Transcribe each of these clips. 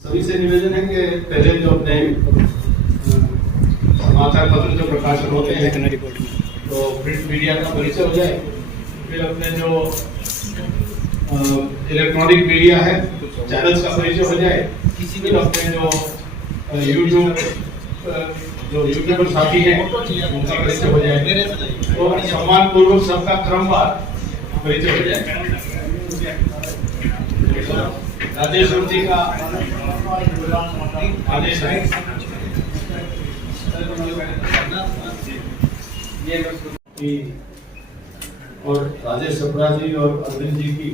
सभी से निवेदन है कि पहले जो अपने समाचार पत्र जो प्रकाशन होते हैं तो प्रिंट मीडिया का परिचय हो जाए, फिर अपने जो इलेक्ट्रॉनिक मीडिया है चैनल्स का परिचय हो जाए, फिर अपने जो यूट्यूबर साथी हैं उनका परिचय हो जाए, तो सम्मान पूर्वक सबका क्रमवार परिचय हो जाए। राजेश जी का आदेश है और राजेश सप्रा जी और अरविंद जी की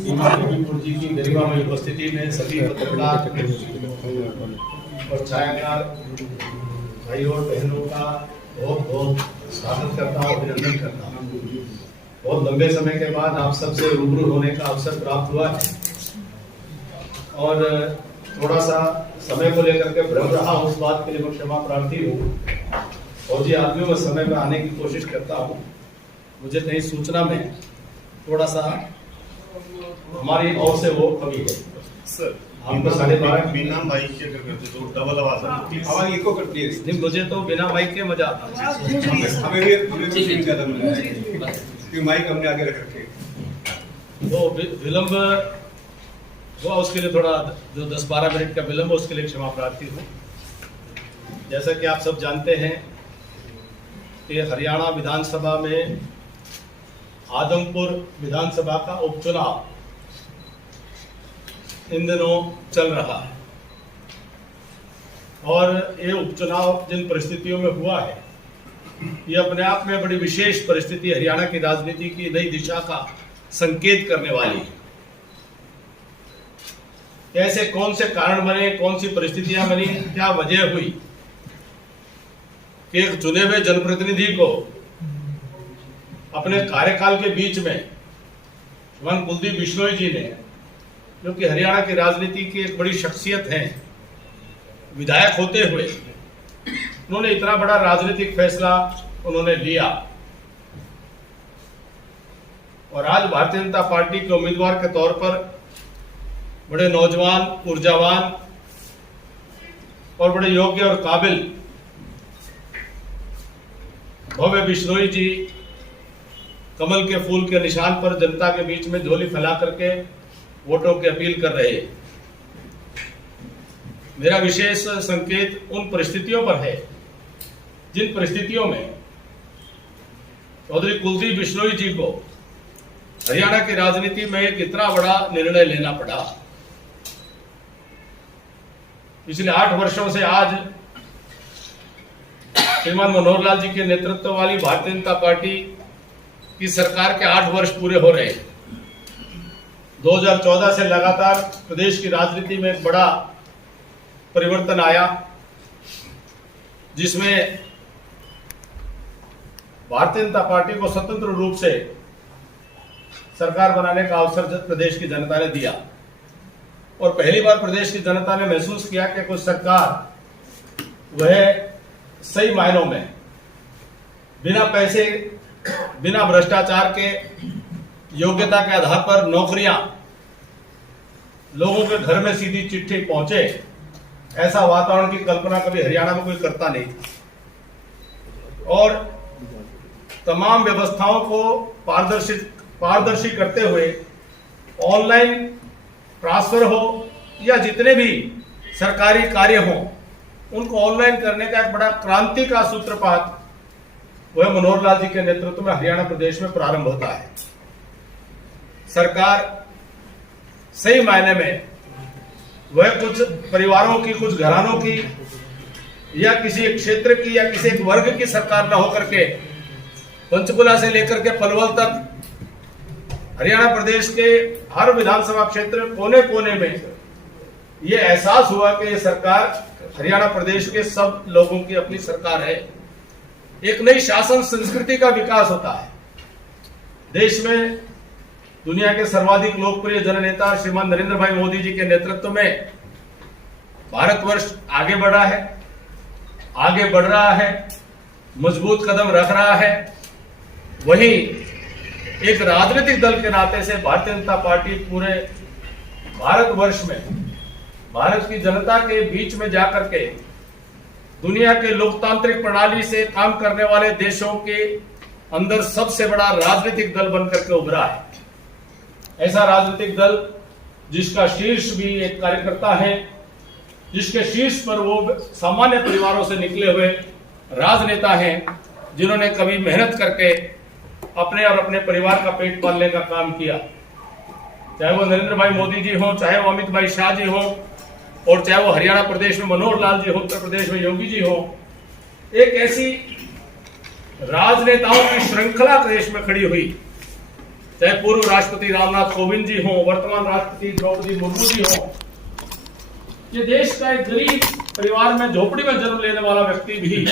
सीमा कबीरपुर जी की गरिमामय उपस्थिति में सभी पत्रकार और छायाकार भाई और बहनों का बहुत बहुत स्वागत करता हूँ, अभिनंदन करता हूँ। बहुत लंबे समय के बाद आप सबसे रूबरू होने का अवसर प्राप्त हुआ है और थोड़ा सा समय को लेकर के भ्रम रहा, उस बात के लिए मैं क्षमा प्रार्थी हूँ। फौजी आदमियों में समय में आने की कोशिश करता हूँ, मुझे कहीं सूचना में थोड़ा सा हमारी ओर से वो कमी है। सर हमको 12:30 बिना माइक के करते तो डबल आवाज आवाज इको करती है। नहीं, मुझे तो बिना माइक के मजा आता है। हमें भी ज्यादा मिला है क्योंकि माइक हमने आगे रख रखे। वो विलंब हुआ, उसके लिए थोड़ा जो 10-12 मिनट का विलंब, उसके लिए क्षमा प्रार्थी हूँ। जैसा कि आप सब जानते हैं कि हरियाणा विधानसभा में आदमपुर विधानसभा का उपचुनाव इन दिनों चल रहा है और ये उपचुनाव जिन परिस्थितियों में हुआ है, ये अपने आप में बड़ी विशेष परिस्थिति हरियाणा की राजनीति की नई दिशा का संकेत करने वाली है। कैसे कौन से कारण बने, कौन सी परिस्थितियां बनी, क्या वजह हुई कि एक चुने हुए जनप्रतिनिधि को अपने कार्यकाल के बीच में श्रीमान कुलदीप बिश्नोई जी ने, जो कि हरियाणा की राजनीति की एक बड़ी शख्सियत हैं, विधायक होते हुए उन्होंने इतना बड़ा राजनीतिक फैसला उन्होंने लिया और आज भारतीय जनता पार्टी के उम्मीदवार के तौर पर बड़े नौजवान, ऊर्जावान और बड़े योग्य और काबिल भव्य बिश्नोई जी कमल के फूल के निशान पर जनता के बीच में झोली फैला करके वोटों की अपील कर रहे। मेरा विशेष संकेत उन परिस्थितियों पर है जिन परिस्थितियों में चौधरी कुलदीप बिश्नोई जी को हरियाणा की राजनीति में एक इतना बड़ा निर्णय लेना पड़ा। पिछले 8 वर्षों से आज श्रीमान मनोहर लाल जी के नेतृत्व वाली भारतीय जनता पार्टी की सरकार के 8 वर्ष पूरे हो रहे हैं। 2014 से लगातार प्रदेश की राजनीति में एक बड़ा परिवर्तन आया, जिसमें भारतीय जनता पार्टी को स्वतंत्र रूप से सरकार बनाने का अवसर प्रदेश की जनता ने दिया और पहली बार प्रदेश की जनता ने महसूस किया कि कुछ सरकार वह सही मायनों में बिना पैसे, बिना भ्रष्टाचार के, योग्यता के आधार पर नौकरियां लोगों के घर में सीधी चिट्ठी पहुंचे, ऐसा वातावरण की कल्पना कभी हरियाणा में कोई करता नहीं और तमाम व्यवस्थाओं को पारदर्शी करते हुए ऑनलाइन ट्रांसफर हो या जितने भी सरकारी कार्य हो उनको ऑनलाइन करने का एक बड़ा क्रांति का सूत्रपात वह मनोहर लाल जी के नेतृत्व में हरियाणा प्रदेश में प्रारंभ होता है। सरकार सही मायने में वह कुछ परिवारों की, कुछ घरानों की या किसी एक क्षेत्र की या किसी एक वर्ग की सरकार न होकर के पंचकुला से लेकर के पलवल तक हरियाणा प्रदेश के हर विधानसभा क्षेत्र कोने कोने में यह एहसास हुआ कि यह सरकार हरियाणा प्रदेश के सब लोगों की अपनी सरकार है। एक नई शासन संस्कृति का विकास होता है। देश में दुनिया के सर्वाधिक लोकप्रिय जननेता श्रीमान नरेंद्र भाई मोदी जी के नेतृत्व में भारतवर्ष आगे बढ़ा है, आगे बढ़ रहा है, मजबूत कदम रख रहा है। वहीं एक राजनीतिक दल के नाते से भारतीय जनता पार्टी पूरे भारतवर्ष में भारत की जनता के बीच में जाकर के दुनिया के लोकतांत्रिक प्रणाली से काम करने वाले देशों के अंदर सबसे बड़ा राजनीतिक दल बनकर के उभरा है। ऐसा राजनीतिक दल जिसका शीर्ष भी एक कार्यकर्ता है, जिसके शीर्ष पर वो सामान्य परिवारों से निकले हुए राजनेता हैं, जिन्होंने कभी मेहनत करके अपने और अपने परिवार का पेट पालने का काम किया। चाहे वो नरेंद्र भाई मोदी जी हो, चाहे वो अमित भाई शाह जी हो, और चाहे वो हरियाणा प्रदेश में मनोहर लाल जी हो, उत्तर प्रदेश में योगी जी हो। एक ऐसी राजनेताओं की श्रृंखला देश में खड़ी हुई, चाहे पूर्व राष्ट्रपति रामनाथ कोविंद जी हो, वर्तमान राष्ट्रपति द्रौपदी मुर्मू जी हो। ये देश का एक गरीब परिवार में झोपड़ी में जन्म लेने वाला व्यक्ति भी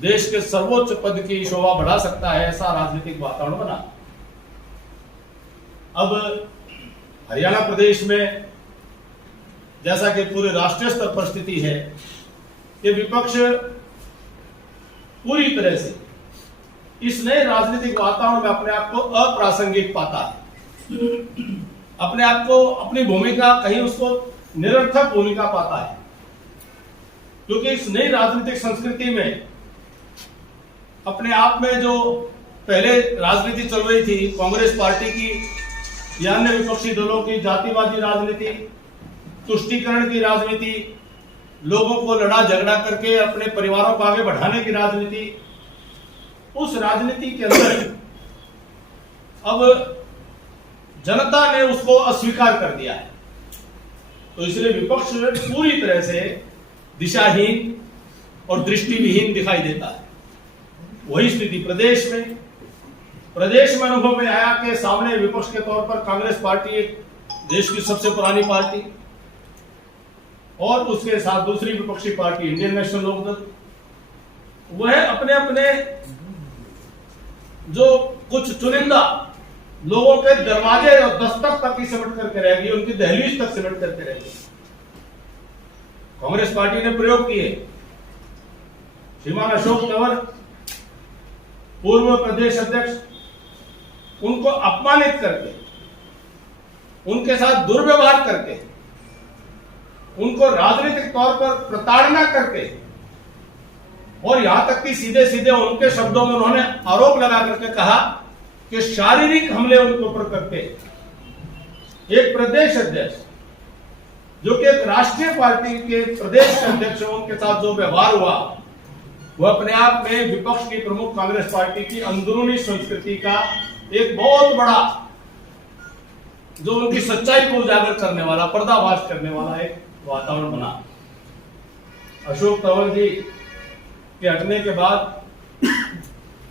देश के सर्वोच्च पद की शोभा बढ़ा सकता है, ऐसा राजनीतिक वातावरण बना। अब हरियाणा प्रदेश में जैसा कि पूरे राष्ट्रीय स्तर पर स्थिति है कि विपक्ष पूरी तरह से इस नए राजनीतिक वातावरण में अपने आप को अप्रासंगिक पाता है, अपने आप को, अपनी भूमिका कहीं उसको निरर्थक भूमिका पाता है, क्योंकि इस नई राजनीतिक संस्कृति में अपने आप में जो पहले राजनीति चल रही थी कांग्रेस पार्टी की या अन्य विपक्षी दलों की, जातिवादी राजनीति, तुष्टीकरण की राजनीति, लोगों को लड़ा झगड़ा करके अपने परिवारों को आगे बढ़ाने की राजनीति, उस राजनीति के अंदर अब जनता ने उसको अस्वीकार कर दिया है। तो इसलिए विपक्ष पूरी तरह से दिशाहीन और दृष्टिविहीन दिखाई देता है। वही स्थिति प्रदेश में अनुभव में आया कि सामने विपक्ष के तौर पर कांग्रेस पार्टी एक देश की सबसे पुरानी पार्टी, और उसके साथ दूसरी विपक्षी पार्टी इंडियन नेशनल लोकदल, वह अपने अपने जो कुछ चुनिंदा लोगों के दरवाजे और दस्तक तक ही सिमट करके रहेगी, उनकी दहलीज तक सिमट करके रहेगी। कांग्रेस पार्टी ने प्रयोग किए, श्रीमान अशोक तंवर पूर्व प्रदेश अध्यक्ष, उनको अपमानित करके, उनके साथ दुर्व्यवहार करके, उनको राजनीतिक तौर पर प्रताड़ना करके, और यहां तक कि सीधे सीधे उनके शब्दों में उन्होंने आरोप लगा करके कहा कि शारीरिक हमले उनके ऊपर करके एक प्रदेश अध्यक्ष, जो कि एक राष्ट्रीय पार्टी के प्रदेश के अध्यक्ष, उनके साथ जो व्यवहार हुआ वह अपने आप में विपक्ष की प्रमुख कांग्रेस पार्टी की अंदरूनी संस्कृति का एक बहुत बड़ा, जो उनकी सच्चाई को उजागर करने वाला, पर्दाफाश करने वाला एक वातावरण बना। अशोक तंवर जी के हटने के बाद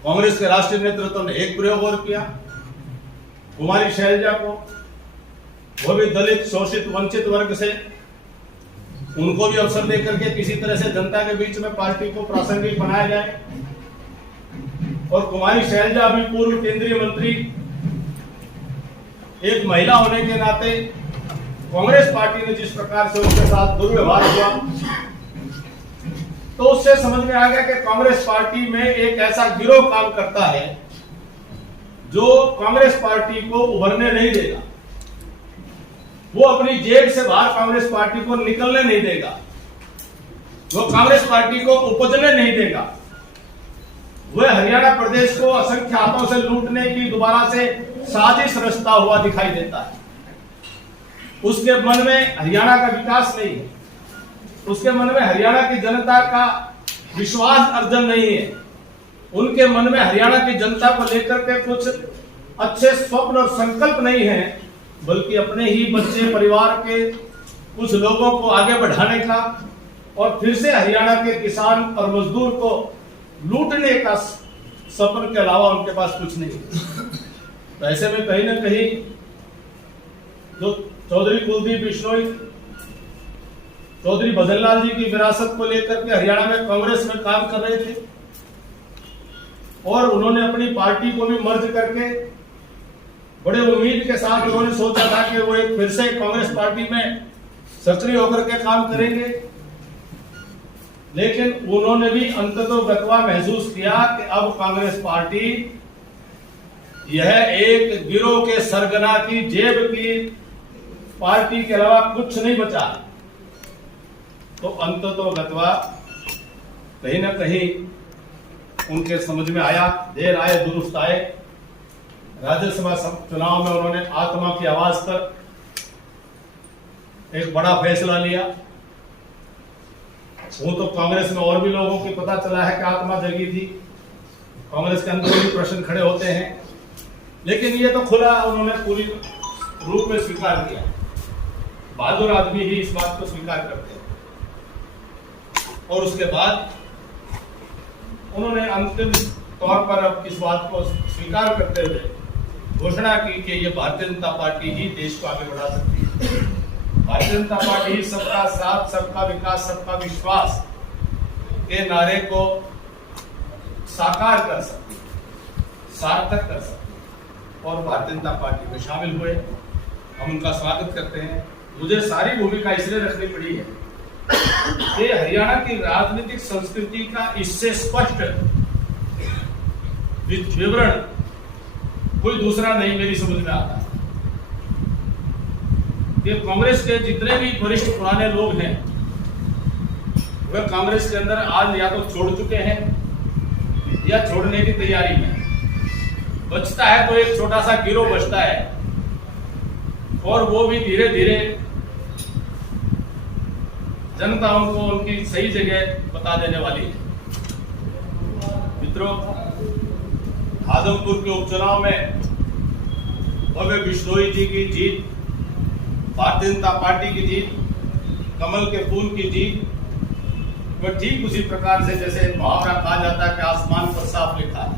कांग्रेस के राष्ट्रीय नेतृत्व ने एक प्रयोग और किया, कुमारी शैलजा को, वो भी दलित, शोषित, वंचित वर्ग से, उनको भी अवसर देकर के किसी तरह से जनता के बीच में पार्टी को प्रासंगिक बनाया जाए। और कुमारी शैलजा भी पूर्व केंद्रीय मंत्री, एक महिला होने के नाते कांग्रेस पार्टी ने जिस प्रकार से उनके साथ दुर्व्यवहार हुआ, तो उससे समझ में आ गया कि कांग्रेस पार्टी में एक ऐसा गिरोह काम करता है जो कांग्रेस पार्टी को उभरने नहीं देगा, वो अपनी जेब से बाहर कांग्रेस पार्टी को निकलने नहीं देगा, वो कांग्रेस पार्टी को उपजने नहीं देगा। वह हरियाणा प्रदेश को असंख्य हाथों से लूटने की दोबारा से साजिश रचता हुआ दिखाई देता है। उसके मन में हरियाणा का विकास नहीं है, उसके मन में हरियाणा की जनता का विश्वास अर्जन नहीं है, उनके मन में हरियाणा की जनता को लेकर के कुछ अच्छे स्वप्न और संकल्प नहीं है, बल्कि अपने ही बच्चे परिवार के कुछ लोगों को आगे बढ़ाने का और फिर से हरियाणा के किसान और मजदूर को लूटने का सपने के अलावा उनके पास कुछ नहीं। तो ऐसे में कहीं ना कहीं जो चौधरी कुलदीप बिश्नोई, चौधरी भजनलाल जी की विरासत को लेकर के हरियाणा में कांग्रेस में काम कर रहे थे, और उन्होंने अपनी पार्टी को भी मर्ज करके बड़े उम्मीद के साथ उन्होंने सोचा था कि वो एक फिर से कांग्रेस पार्टी में सक्रिय होकर के काम करेंगे। लेकिन उन्होंने भी अंततोगत्वा महसूस किया कि अब कांग्रेस पार्टी यह एक गिरोह के सरगना की जेब की पार्टी के अलावा कुछ नहीं बचा। तो अंततोगत्वा कहीं ना कहीं उनके समझ में आया, देर आए दुरुस्त आए। राज्यसभा चुनाव में उन्होंने आत्मा की आवाज पर एक बड़ा फैसला लिया। वो तो कांग्रेस में और भी लोगों की पता चला है कि आत्मा जगी थी, कांग्रेस के अंदर भी प्रश्न खड़े होते हैं, लेकिन ये तो खुला उन्होंने पूरी रूप में स्वीकार किया। बहादुर आदमी ही इस बात को स्वीकार करते हैं। और उसके बाद उन्होंने अंतिम तौर पर अब इस बात को स्वीकार करते हुए घोषणा की कि ये भारतीय जनता पार्टी ही देश को आगे बढ़ा सकती है। भारतीय जनता पार्टी ही सबका साथ, सबका विकास, सबका विश्वास के नारे को साकार कर सकती है, सार्थक कर सकती है। और भारतीय जनता पार्टी में शामिल हुए, हम उनका स्वागत करते हैं। मुझे सारी भूमिका इसलिए रखनी पड़ी है कि हरियाणा की राजनीतिक संस्कृति का इससे स्पष्ट विवरण कोई दूसरा नहीं मेरी समझ में आता। कि कांग्रेस के जितने भी वरिष्ठ पुराने लोग हैं वह कांग्रेस के अंदर आज या तो छोड़ चुके हैं या छोड़ने की तैयारी में। बचता है तो एक छोटा सा गिरोह बचता है, और वो भी धीरे धीरे जनता उनको उनकी सही जगह बता देने वाली है। मित्रों, आदमपुर के उपचुनाव में भव्य बिश्नोई जी की जीत, भारतीय जनता पार्टी की जीत, कमल के फूल की जीत, वह ठीक उसी प्रकार से जैसे मुहावरा कहा जाता है कि आसमान पर साफ लिखा है,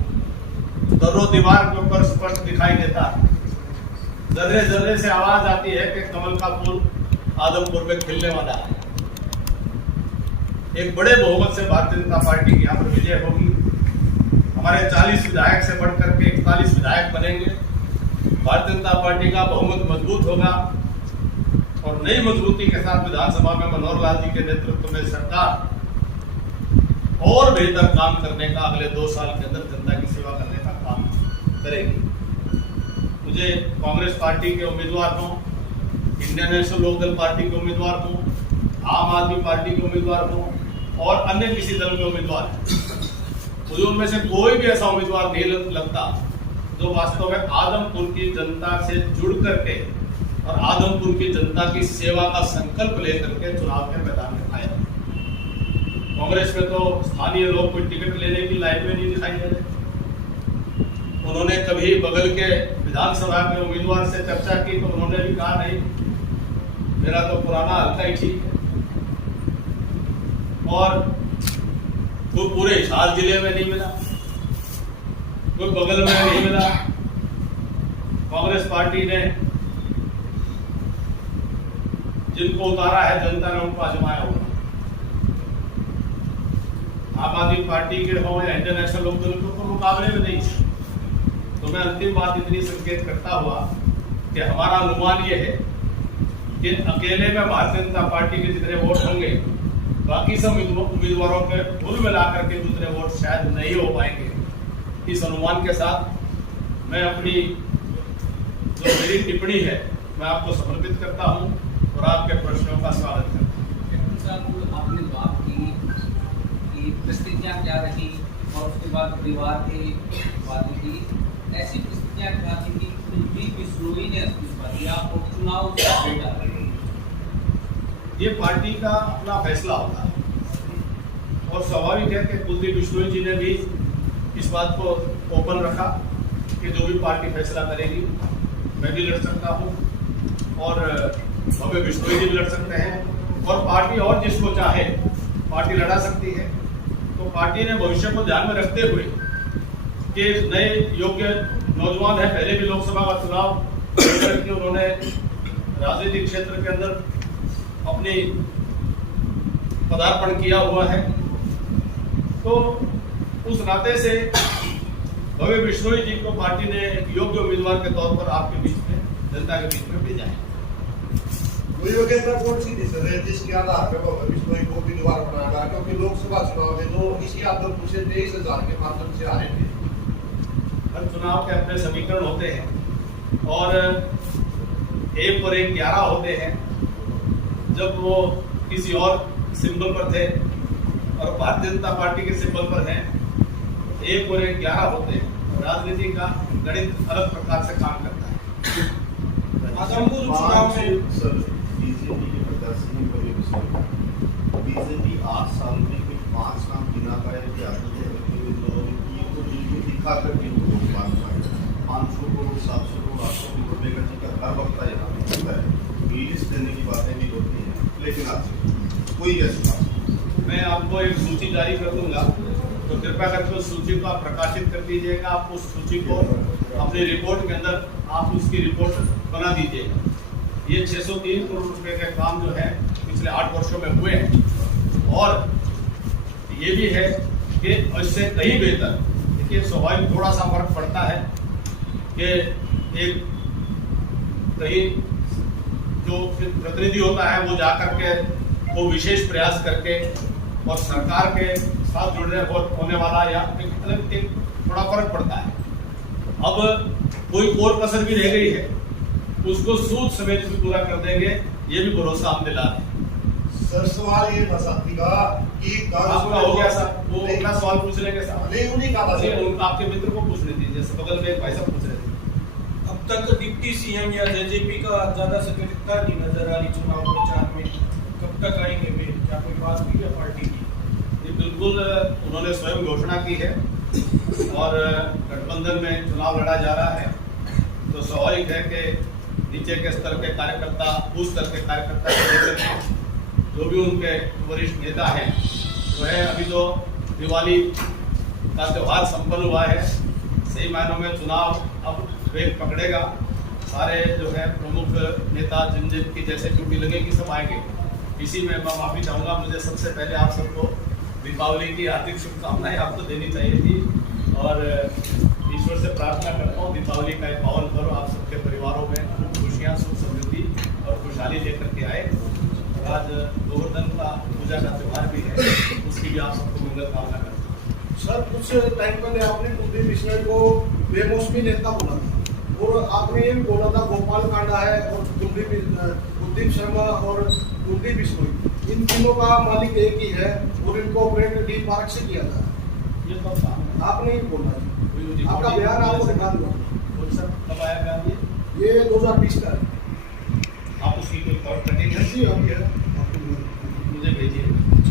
दर्रो दीवार के ऊपर स्पष्ट दिखाई देता है, जर्रे जर्रे से आवाज आती है कि कमल का फूल आदमपुर में खिलने वाला है। एक बड़े बहुमत से भारतीय जनता पार्टी की यहाँ पर विजय होगी। हमारे 40 विधायक से बढ़कर के 41 विधायक बनेंगे। भारतीय जनता पार्टी का बहुमत मजबूत होगा और नई मजबूती के साथ विधानसभा में मनोहर लाल जी के नेतृत्व में सरकार और बेहतर काम करने का, अगले 2 साल के अंदर जनता की सेवा करने का काम करेगी। मुझे कांग्रेस पार्टी के उम्मीदवार हों, इंडियन नेशनल लोकदल पार्टी के उम्मीदवार हों, आम आदमी पार्टी के उम्मीदवार हों और अन्य किसी दल के उम्मीदवार, मुझे उनमें से कोई भी ऐसा उम्मीदवार नहीं लगता जो वास्तव में आदमपुर की जनता से जुड़ करके और आदमपुर की जनता की सेवा का संकल्प लेकर के चुनाव के मैदान में आया। कांग्रेस में तो स्थानीय लोग कोई टिकट लेने की लाइन में नहीं दिखाई दे रहे। उन्होंने कभी बगल के विधानसभा के उम्मीदवार से चर्चा की तो उन्होंने भी कहा नहीं, मेरा तो पुराना हल्का ही ठीक है। और कोई पूरे हिसार जिले में नहीं मिला, कोई बगल में नहीं मिला। कांग्रेस पार्टी ने जिनको उतारा है जनता ने उनको आजमाया हुआ। आम आदमी पार्टी के हो या इंडियन नेशनल लोकदल के ऊपर मुकाबले में नहीं। तो मैं अंतिम बात इतनी संकेत करता हुआ कि हमारा अनुमान यह है कि अकेले में भारतीय जनता पार्टी के जितने वोट होंगे, बाकी सब उम्मीदवारों के कुल मिलाकर के दूसरे वोट शायद नहीं हो पाएंगे। इस अनुमान के साथ मैं अपनी जो मेरी टिप्पणी है मैं आपको समर्पित करता हूं और आपके प्रश्नों का स्वागत करता हूं। आपने बात की कि परिस्थितियां क्या रही और उसके बाद परिवार के बातें की, ऐसी परिस्थितियां क्या थी कि कुलदीप बिश्नोई ने इस्तीफा दिया और चुनाव बेटा। ये पार्टी का अपना फैसला होता है और स्वाभाविक है कि कुलदीप बिश्नोई जी ने भी इस बात को ओपन रखा कि जो भी पार्टी फैसला करेगी मैं भी लड़ सकता हूँ और भव्य बिश्नोई जी भी लड़ सकते हैं और पार्टी और जिसको चाहे पार्टी लड़ा सकती है। तो पार्टी ने भविष्य को ध्यान में रखते हुए कि नए योग्य नौजवान है, पहले भी लोकसभा का चुनाव करके उन्होंने राजनीतिक क्षेत्र के अंदर अपनी पदार्पण किया हुआ है, तो उस नाते से भव्य बिश्नोई जी को पार्टी ने एक योग्य उम्मीदवार के तौर पर आपके बीच में, जनता के बीच में भेजा है। वो योग्यता कौन सी थी सर जिसके आधार पर भव्य बिश्नोई को उम्मीदवार बनाया गया? क्योंकि लोकसभा चुनाव में जो इसी आदमपुर से 23,000 के माध्यम से हारे थे। हर चुनाव के अपने समीकरण होते हैं और 1 पर 1 11 होते हैं। जब वो किसी और सिंबल पर थे और भारतीय जनता पार्टी के सिंबल पर हैं, 1 और 1 11 होते हैं। राजनीति का गणित अलग प्रकार से काम करता है। आजमगढ़ चुनाव में सर बीजेपी के प्रदर्शन को भी विषय बीजेपी 8 साल में कुछ 5 काम गिना पाए कि आपने लोगों की तो बिल्कुल दिखा करके उनको 500 करोड़ 700 करोड़ 800 करोड़ रुपए का हर वक्त यहाँ पे होता है। रिलीज देने की बातें भी होती हैं, लेकिन आज कोई ऐसी बात मैं आपको एक सूची जारी कर दूंगा, तो कृपया करके उस सूची को आप प्रकाशित कर दीजिएगा। आप उस सूची को अपनी रिपोर्ट के अंदर आप उसकी रिपोर्ट बना दीजिएगा। ये 603 करोड़ रुपए के काम जो है पिछले 8 वर्षों में हुए हैं, और ये भी है कि इससे कहीं बेहतर, देखिए स्वाभाविक थोड़ा सा फर्क पड़ता है कि एक कहीं जो प्रतिनिधि होता है वो जा करके वो विशेष प्रयास करके और सरकार के साथ जुड़ने होने वाला या एक थोड़ा फर्क पड़ता है। अब कोई और कसर भी रह गई है, उसको सूद समेत भी पूरा कर देंगे, ये भी भरोसा हम दिला रहे हैं। सर सवाल ये था साथी का कि आपका हो गया सर, वो अपना सवाल पूछ लेंगे साहब। नहीं उन्हीं का था सर। आपके मित्र को पूछने दीजिए, जैसे बगल में एक भाई साहब पूछ रहे थे। अब तक डिप्टी सीएम या जेजेपी का ज्यादा सक्रियता नहीं नजर आ रही चुनाव प्रचार में, कब तक आएंगे वे? क्या कोई बात हुई है पार्टी की? ये बिल्कुल उन्होंने स्वयं घोषणा की है और गठबंधन में चुनाव लड़ा जा रहा है, तो स्वाभाविक है कि नीचे के स्तर के कार्यकर्ता, उस स्तर के कार्यकर्ता के लेकर जो भी उनके वरिष्ठ नेता हैं, वह अभी तो दिवाली का त्यौहार संपन्न हुआ है, सही मायनों में चुनाव अब वेग पकड़ेगा। सारे जो है प्रमुख नेता जिन जिन की जैसे ड्यूटी लगेगी सब आएंगे। इसी में मैं माफी चाहूँगा, मुझे सबसे पहले आप सबको दीपावली की हार्दिक शुभकामनाएं आपको देनी चाहिए थी, और ईश्वर से प्रार्थना करता हूँ दीपावली का एक पावन पर्व आप सबके परिवारों में खूब खुशियाँ, सुख समृद्धि और खुशहाली लेकर के आए। आज गोवर्धन का पूजा का त्यौहार भी है, उसकी भी आप सबको मंगल कामना करता हूँ। सर कुछ टाइम पहले आपने कुलदीप बिश्नोई को बेमौसमी नेता बोला था, और आपने ये भी बोला था गोपाल कांडा है और कुलदीप शर्मा और कुलदीप बिश्नोई, इन तीनों का मालिक एक ही है और इनको ऑपरेट डी पार्क से किया था। ये कब था? आपने ही बोला, आपका बयान आपको दिखा दूंगा। कौन सा कब आया बयान ये 2020 का है। आप उसकी कोई कॉल कटिंग है जी आप ये मुझे भेजिए,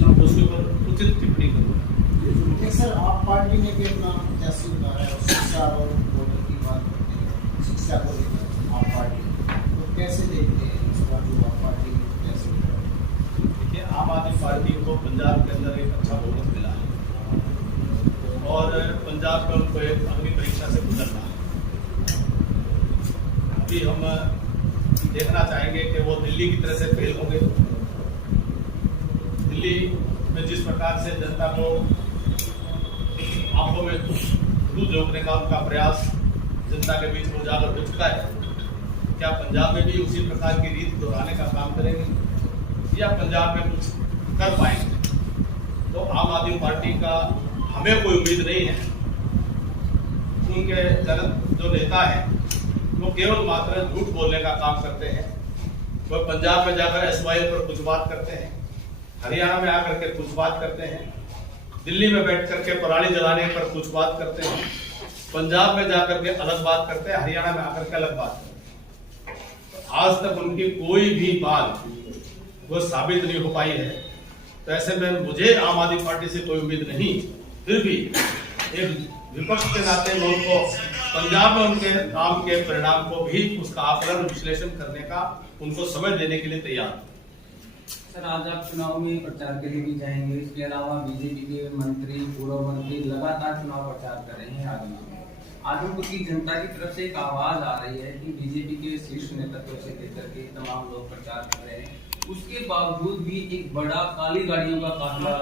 आप उसके ऊपर उचित टिप्पणी करूँगा। सर आप पार्टी ने भी अपना कैसे उतारा है, शिक्षा और वोटर की बात करते हैं, शिक्षा को लेकर आप पार्टी तो कैसे देखते हैं इस बात को, आप पार्टी कैसे उतारा? देखिए, आम आदमी पार्टी को पंजाब के अंदर एक अच्छा बहुमत मिला है और पंजाब में उनको एक अग्नि परीक्षा से गुजरना है। अभी हम देखना चाहेंगे कि वो दिल्ली की तरह से फेल होंगे। दिल्ली में जिस प्रकार से जनता को आंखों में दूध रोकने का उनका प्रयास जनता के बीच में उजागर हो चुका है, क्या पंजाब में भी उसी प्रकार की रीत दोहराने का काम करेंगे या पंजाब में कुछ कर पाएंगे? तो आम आदमी पार्टी का हमें कोई उम्मीद नहीं है। उनके जो नेता हैं वो केवल मात्र झूठ बोलने का काम करते हैं। वो पंजाब में जाकर एसवाई पर कुछ बात करते हैं, हरियाणा में आकर के कुछ बात करते हैं, दिल्ली में बैठ करके पराली जलाने पर कुछ बात करते हैं, पंजाब में जाकर के अलग बात करते हैं, हरियाणा में आकर के अलग बात करते हैं। आज तक उनकी कोई भी बात वो साबित नहीं हो पाई है। तो ऐसे में मुझे आम आदमी पार्टी से कोई उम्मीद नहीं, फिर भी एक विपक्ष के नाते मैं उनको पंजाब में उनके काम के परिणाम को भी उसका आकलन विश्लेषण करने का उनको समय देने के लिए तैयार हूं। सर आज आप चुनाव में प्रचार के लिए भी जाएंगे, इसके अलावा बीजेपी के मंत्री, पूर्व मंत्री लगातार चुनाव प्रचार कर रहे हैं आजमगढ़ में। आजमगढ़ की जनता की तरफ से एक आवाज आ रही है कि बीजेपी के शीर्ष नेतृत्व से लेकर के तमाम लोग प्रचार कर रहे हैं, उसके बावजूद भी एक बड़ा काली गाड़ियों का काफिला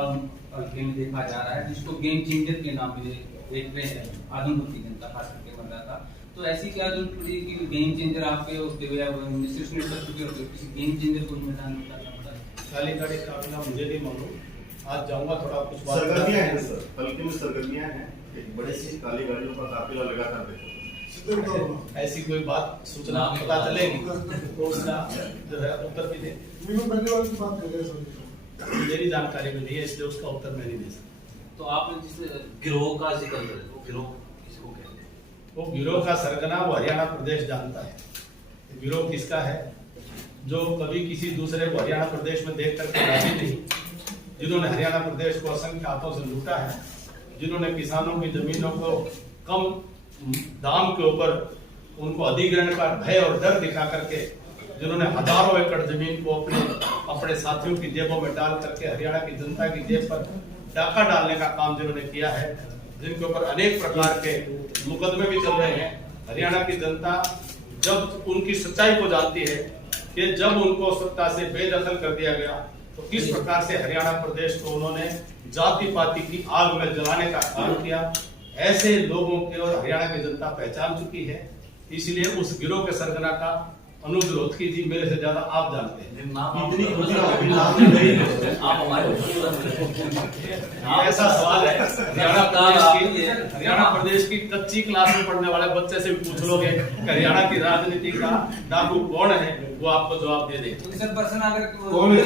हल्के में देखा जा रहा है, जिसको गेम चेंजर के नाम से देख रहे हैं आजमगढ़ की जनता, खास करके मतदाता। तो ऐसी क्या जरूरत पड़ी कि गेम चेंजर आपके होते हुए शीर्ष नेतृत्व के होते हुए किसी गेम चेंजर को मैदान में उतारना पड़ा? काली गाड़ी काफिला मुझे नहीं मालूम, आज जाऊंगा थोड़ा कुछ बात सरगर्मियां हैं सर, हल्के में सरगर्मियां हैं, एक बड़े सी काली गाड़ियों का काफिला लगातार देखो। ऐसी कोई बात सूचना पता चलेगी तो उसका जो है उत्तर भी दें। की बात कर रहे हैं मेरी जानकारी में नहीं है, इसलिए उसका उत्तर मैं नहीं दे सकता। तो आपने जिस गिरोह का जिक्र किया, वो गिरोह किसको कहते हैं? वो गिरोह का सरगना वो हरियाणा प्रदेश जानता है। गिरोह किसका है? जो कभी किसी दूसरे को हरियाणा प्रदेश में देख करके राजी नहीं, जिन्होंने हरियाणा प्रदेश को असंख्य हाथों से लूटा है, जिन्होंने किसानों की जमीनों को कम दाम के ऊपर उनको अधिग्रहण का भय और डर दिखा करके, जिन्होंने हजारों एकड़ जमीन को अपने साथियों की जेबों में डाल करके हरियाणा की जनता की जेब पर डाका डालने का काम जिन्होंने किया है, जिनके ऊपर अनेक प्रकार के मुकदमे भी चल रहे हैं। हरियाणा की जनता जब उनकी सच्चाई को जानती है कि जब उनको सत्ता से बेदखल कर दिया गया तो किस प्रकार से हरियाणा प्रदेश को उन्होंने जाति पाति की आग में जलाने का काम किया, ऐसे लोगों के और हरियाणा की जनता पहचान चुकी है। इसलिए उस गिरोह के सरगना का अनुज रोहतगी जी मेरे से ज्यादा आप जानते हैं। नाम आप इतनी आप हमारे ऐसा सवाल है, हरियाणा प्रदेश की कच्ची क्लास में पढ़ने वाले बच्चे से भी पूछ लोगे कि हरियाणा की राजनीति का डाकू कौन है, वो आपको जवाब दे देंगे। सर पर्सन अगर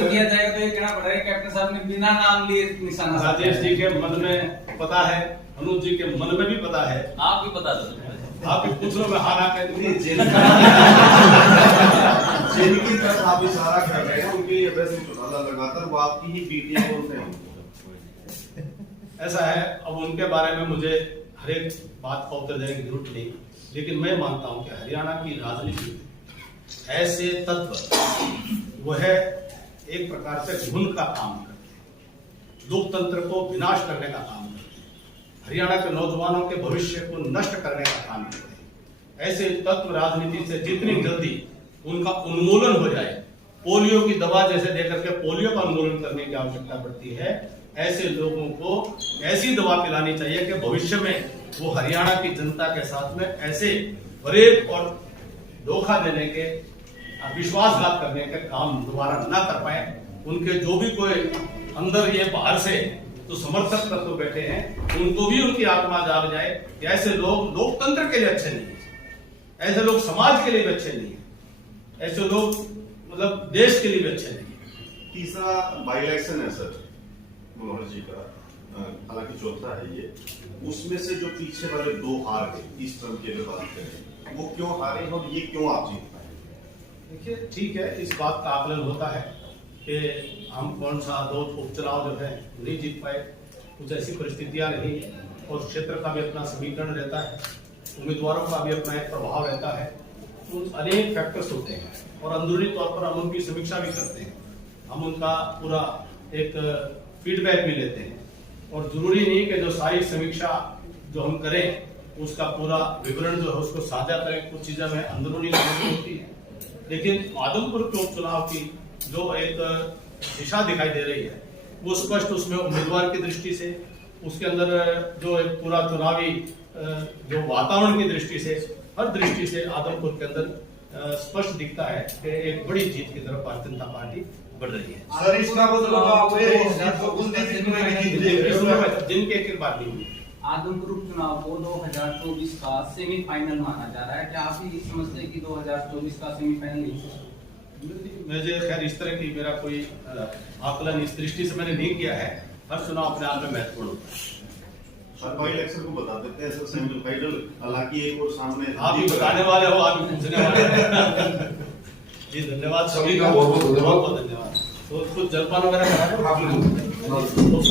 किया जाएगा तो ये कहना पड़ेगा कैप्टन साहब ने बिना नाम लिए निशाना साधा। राजेश जी के मन में पता है, अनुज जी के मन में भी पता है, आप भी बता दो। आप भी पूछ लो, मैं हाँ ना कह दूंगी। जिनकी तरफ आप इशारा कर रहे हैं उनके लिए वैसे चौटाला लगातार वो आपकी ही बेटियां बोलते हैं। ऐसा है, अब उनके बारे में मुझे हर एक बात का उत्तर देने की जरूरत नहीं, लेकिन मैं मानता हूं कि हरियाणा की राजनीति में ऐसे तत्व वो है एक प्रकार से घुन का काम करते हैं, लोकतंत्र को विनाश करने का काम करते हैं, हरियाणा के नौजवानों के भविष्य को नष्ट करने का काम करते हैं। ऐसे तत्व राजनीति से जितनी जल्दी उनका उन्मूलन हो जाए, पोलियो की दवा जैसे देकर के पोलियो का उन्मूलन करने की आवश्यकता पड़ती है, ऐसे लोगों को ऐसी दवा पिलानी चाहिए कि भविष्य में वो हरियाणा की जनता के साथ में ऐसे फरेब और धोखा देने के, विश्वासघात करने के काम दोबारा न कर पाए। उनके जो भी कोई अंदर ये बाहर से तो समर्थक तत्व बैठे हैं, उनको भी उनकी आत्मा जाग जाए कि ऐसे लोग लोकतंत्र के लिए अच्छे नहीं है, ऐसे लोग समाज के लिए भी अच्छे नहीं है, ऐसे लोग मतलब देश के लिए भी अच्छे नहीं है। तीसरा बाई इलेक्शन है सर मनोहर जी का, हालांकि चौथा है ये, उसमें से जो पीछे वाले दो हार गए इस टर्म की अगर बात करें, वो क्यों हारे और ये क्यों आप जीत पाए? देखिए ठीक है, इस बात का आकलन होता है कि हम कौन सा दो उपचुनाव जो है नहीं जीत पाए, कुछ ऐसी परिस्थितियां रही और क्षेत्र का भी अपना समीकरण रहता है, उम्मीदवारों का भी अपना एक प्रभाव रहता है, उन अनेक फैक्टर्स होते हैं और अंदरूनी तौर पर हम उनकी समीक्षा भी करते हैं, हम उनका पूरा एक फीडबैक भी लेते हैं और जरूरी नहीं कि जो सारी समीक्षा जो हम करें उसका पूरा विवरण जो है उसको साझा करें, कुछ चीजें हमें अंदरूनी होती है। लेकिन आदमपुर के उपचुनाव की जो एक दिशा दिखाई दे रही है वो स्पष्ट उसमें उम्मीदवार की दृष्टि से, उसके अंदर जो एक पूरा चुनावी जो वातावरण की दृष्टि से, हर दृष्टि से आदमपुर के अंदर स्पष्ट दिखता है कि एक बड़ी जीत की तरफ भारतीय जनता पार्टी बढ़ रही है। सर इसका मतलब आप ये कुलदीप बिश्नोई की जीत देख रहे हो? जिनके एक बात नहीं हुई। आदमपुर उपचुनाव को 2024 का सेमीफाइनल माना जा रहा है, क्या आप ये समझते हैं कि 2024 का सेमीफाइनल नहीं? मुझे खैर इस तरह की मेरा कोई आकलन इस दृष्टि से मैंने नहीं किया है, हर चुनाव अपने आप में महत्वपूर्ण होता है। सर बाई इलेक्शन को बता देते हैं सर, सेमीफाइनल हालांकि एक और सामने आप ही बताने वाले हो, आप ही पूछने वाले हो। जी धन्यवाद सभी का, बहुत बहुत धन्यवाद। तो कुछ जलपान वगैरह करा दो।